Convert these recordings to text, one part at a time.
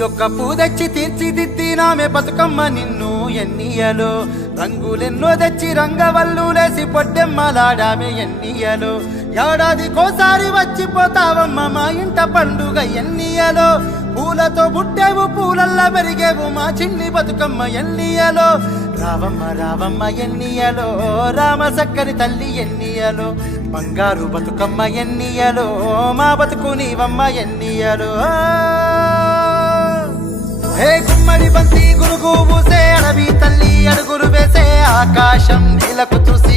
నీరొక్క పూదచ్చి తీర్చిదిద్దినామె బతుకమ్మ నిన్ను ఎన్నియలు. రంగులెన్నో తెచ్చి రంగవల్లులేసి పొట్టెమ్మలాడామె ఎన్నియలు. ఏడాదికోసారి వచ్చిపోతావమ్మ మా ఇంట పండుగ ఎన్నియలు. పూలతో పుట్టేవు పూలల్లా పెరిగేవు మా చిన్ని బతుకమ్మ ఎన్నియలు. రావమ్మ రావమ్మ ఎన్నియలో రామ సక్కని తల్లి ఎన్నియలో. బంగారు బతుకమ్మ ఎన్నియలో మా బతుకు నీవమ్మ ఎన్నియలో. హే గుమ్మడి బంతి గురుగు పూసే అడవి తల్లి అడుగురు వేసే ఆకాశం నీలకు చూసి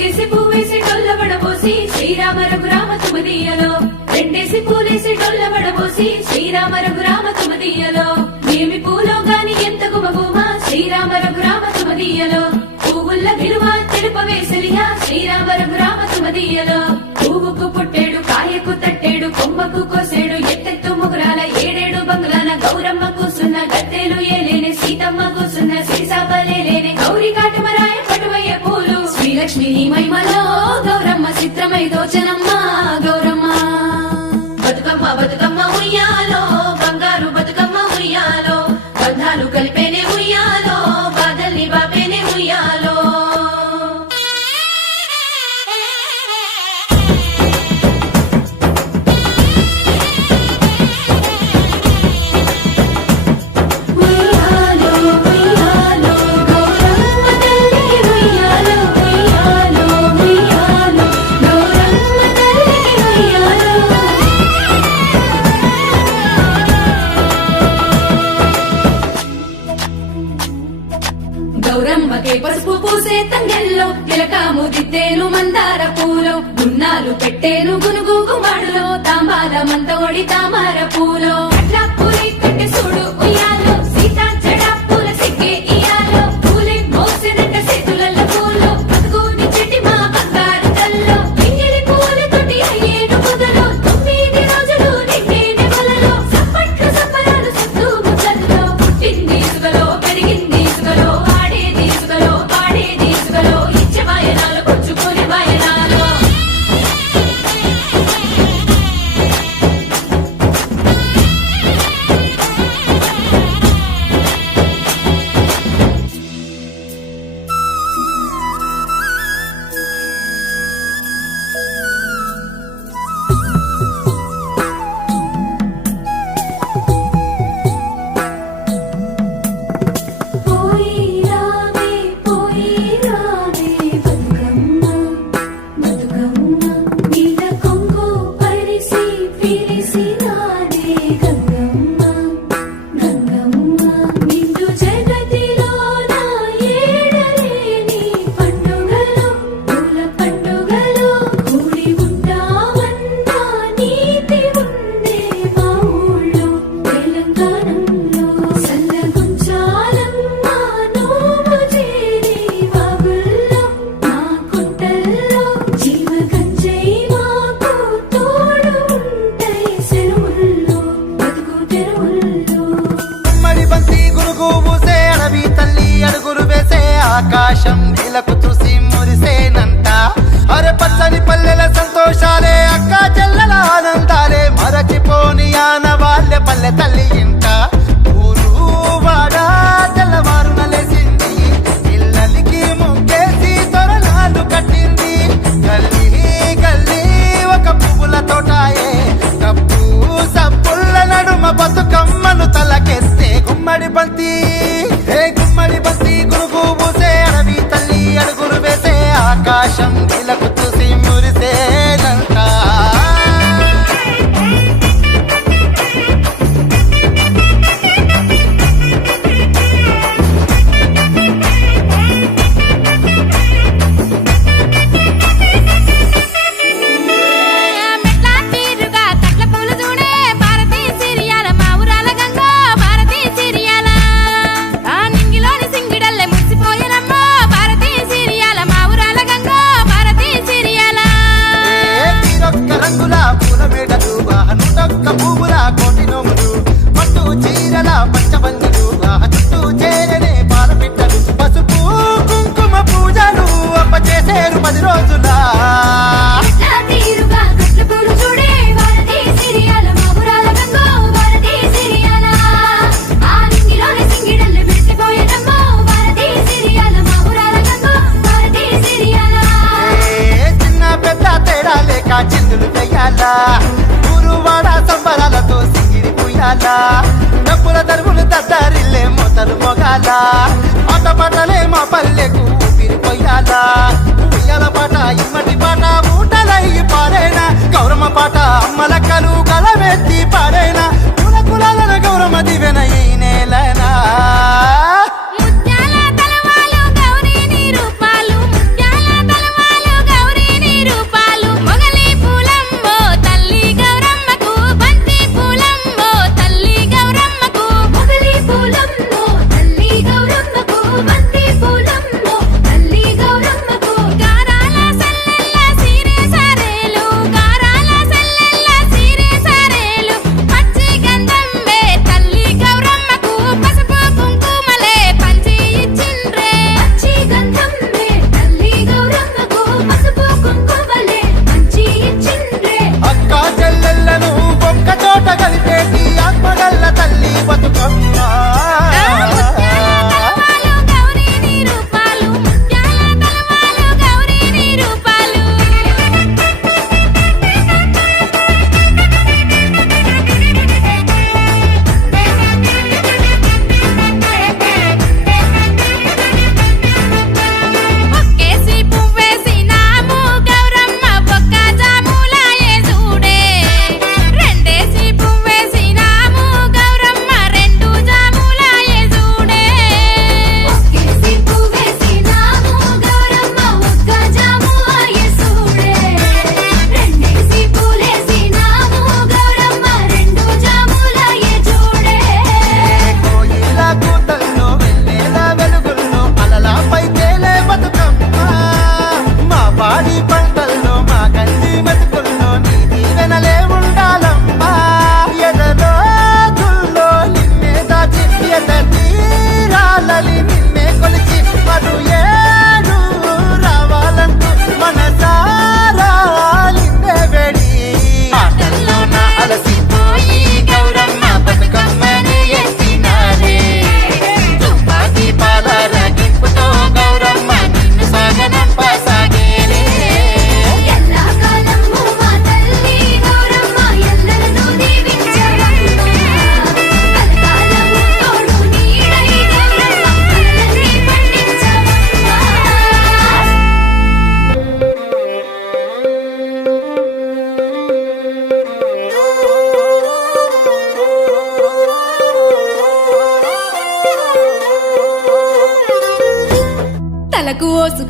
ఒకేసి పువ్వేసి డొల్ల వడబోసి శ్రీరామ రఘురామ తుమదీయలో రెండేసి పూలేసి డొల్ల వడబోసి శ్రీరామ రఘురామ తుమదీయలో ఏమి పూలో గాని ఎంత గుమగుమ శ్రీరామ రఘురామ తుమదీయలో పువ్వుల్ల విలువ తెలుపవేసలిగా శ్రీరామ రఘురామ తుమదీయలో పువ్వుకు పుట్టాడు కాయకు తట్టాడు కొమ్మకు కోసాడు మహాలక్ష్మి నీ మహిమలో గౌరమ్మ చిత్రమై దోచనమ్మా. తేను గునుగు గుమడులో తాంబాల మంత ఒడి తామర పూలో. ఊరువాడ డబ్బుల దరువులు దద్దారిల్లే మొదలు మొగాల? ఆట పాటలే మా పల్లెకు ఊపిరి పొయ్యాల ఉయ్యాల పాట ఇమ్మటి పాట ఊటలయ్యి పారేనా గౌరమ్మ పాట అమ్మలక్కలు కలవెత్తి పారేనా కుల కులాలను గౌరమ్మ దివెన ఈ నేలనా?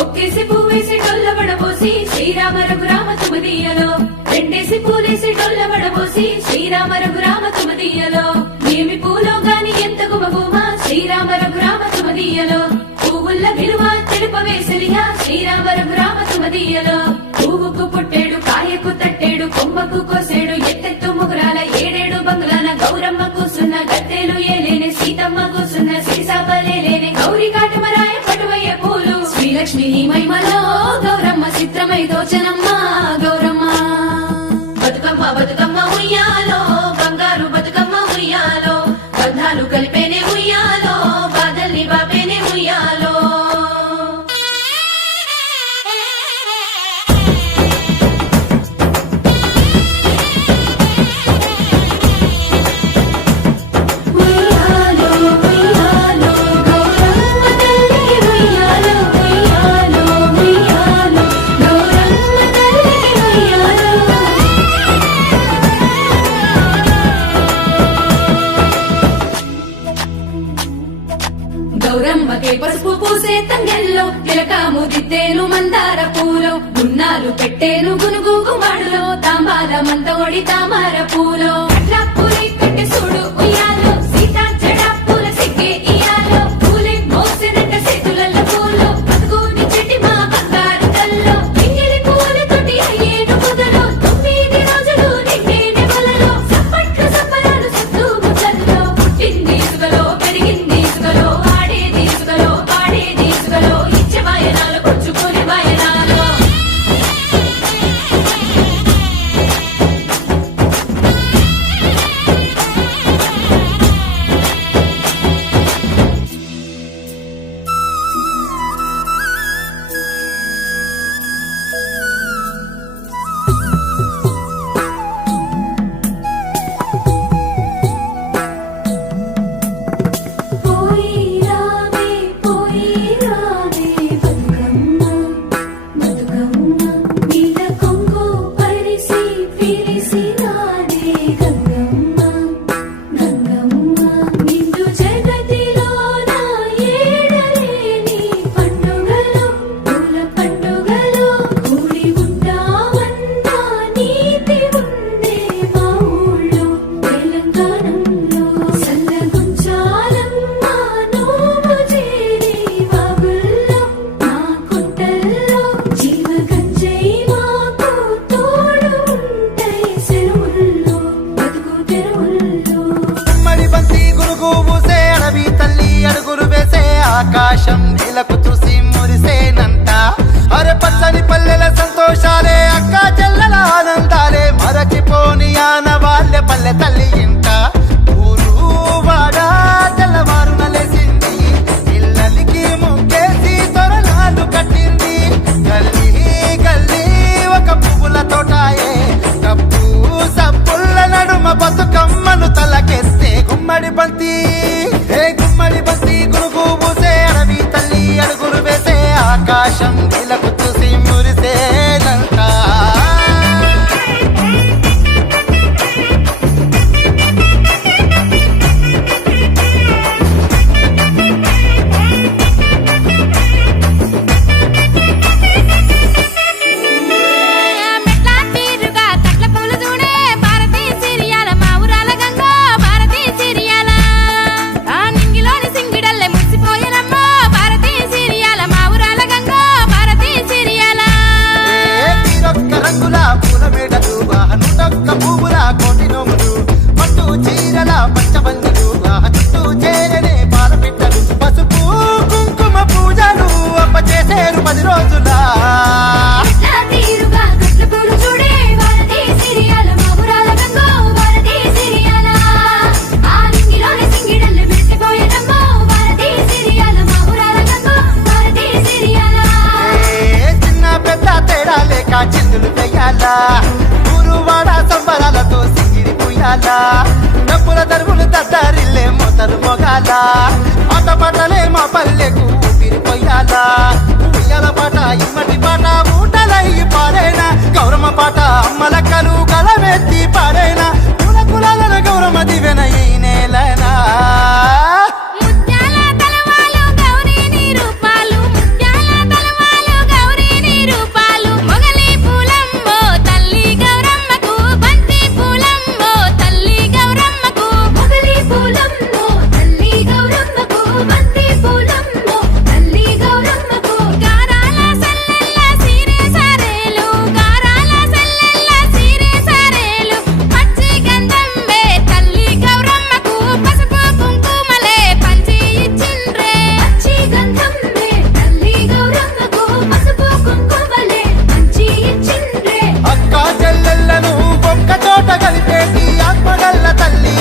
ఒక్కేసి పువ్వేసి డొల్ల వడబోసి శ్రీరామ రఘురామ తుమదీయలో రెండేసి పూలేసి డొల్ల వడబోసి శ్రీరామ రఘురామ తుమదీయలో ఏమి పూలో గాని ఎంత గుమగుమ శ్రీరామ రఘురామ తుమదీయలో పువ్వుల్ల విలువ తెలుపవేసలియా శ్రీరామ రఘురామ తుమదీయలో పువ్వుకు పుట్టేడు కాయకు తట్టేడు కొమ్మకు కోసేడు ఎత్తెత్తు ముగురాల ఏడేడు బంగులాల గౌరమ్మ కూసున్న గద్దెలు ఏలే సీతమ్మ కూసున్న సీసాపలేలేని గౌరీ కాటమరాయ పటువయ్య పూలు. శ్రీలక్ష్మి మహిమలో గౌరమ్మ చిత్రమై దోచన పసుపు పూసే తంగెల్లో తిలకాము దిద్దేను మందార పూలో గున్నాలు పెట్టేను గునుగు గుమడులో తాంబాల మంత ఒడి తామర పూలో. అట్లా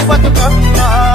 what you come now.